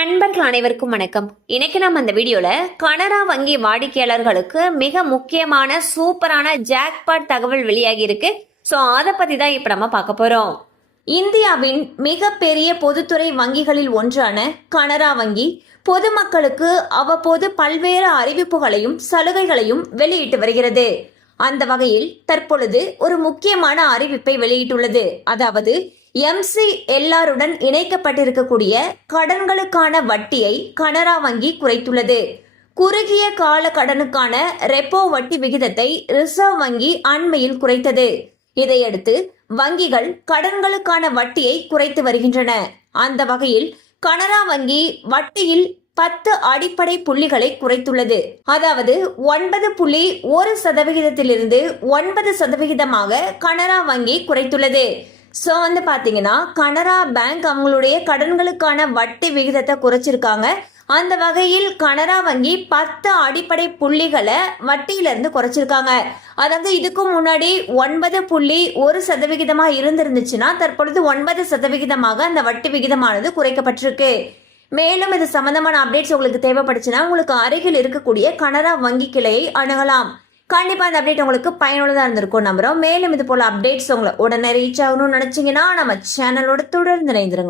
நண்பர்கள் அனைவருக்கும் வணக்கம். இன்னைக்கு நம்ம இந்த வீடியோல கனரா வங்கி வாடிக்கையாளர்களுக்கு மிக முக்கியமான சூப்பரான ஜாக்பாட் தகவல் வெளியாகி இருக்கு. சோ அதை பத்தி தான் இப்ப நம்ம பார்க்க போறோம். இந்தியாவின் மிகப்பெரிய பொதுத்துறை வங்கிகளில் ஒன்றான கனரா வங்கி பொதுமக்களுக்கு அவ்வப்போது பல்வேறு அறிவிப்புகளையும் சலுகைகளையும் வெளியிட்டு வருகிறது. அந்த வகையில் தற்பொழுது ஒரு முக்கியமான அறிவிப்பை வெளியிட்டுள்ளது. அதாவது MCLR-உடன் இணைக்கப்பட்டிருக்கக்கூடிய கடன்களுக்கான வட்டியை கனரா வங்கி குறைத்துள்ளது. குறுகிய கால கடனுக்கான ரெப்போ வட்டி விகிதத்தை ரிசர்வ் வங்கி அண்மையில் குறைத்தது. இதையடுத்து வங்கிகள் கடன்களுக்கான வட்டியை குறைத்து வருகின்றன. அந்த வகையில் கனரா வங்கி வட்டியில் 10 அடிப்படை புள்ளிகளை குறைத்துள்ளது. அதாவது 9.1% 9% கனரா வங்கி குறைத்துள்ளது. ஸோ பாத்தீங்கன்னா கனரா பேங்க் அவங்களுடைய கடன்களுக்கான வட்டி விகிதத்தை குறைச்சிருக்காங்க. அந்த வகையில் கனரா வங்கி 10 அடிப்படை புள்ளிகளை வட்டியிலிருந்து குறைச்சிருக்காங்க. அதாவது இதுக்கு முன்னாடி 9.1% இருந்திருந்துச்சுன்னா தற்பொழுது 9% அந்த வட்டி விகிதமானது குறைக்கப்பட்டிருக்கு. மேலும் இது சம்பந்தமான அப்டேட்ஸ் உங்களுக்கு தேவைப்படுச்சுன்னா உங்களுக்கு அருகில் இருக்கக்கூடிய கனரா வங்கி கிளையை அணுகலாம். கண்டிப்பா இந்த அப்டேட் உங்களுக்கு பயனுள்ளதா இருந்திருக்கும் நம்புறோம். மேலும் இது போல அப்டேட்ஸ் உங்களை உடனே ரீச் ஆகணும்னு நினைச்சீங்கன்னா நம்ம சேனலோட தொடர்ந்து இணைந்திருங்க.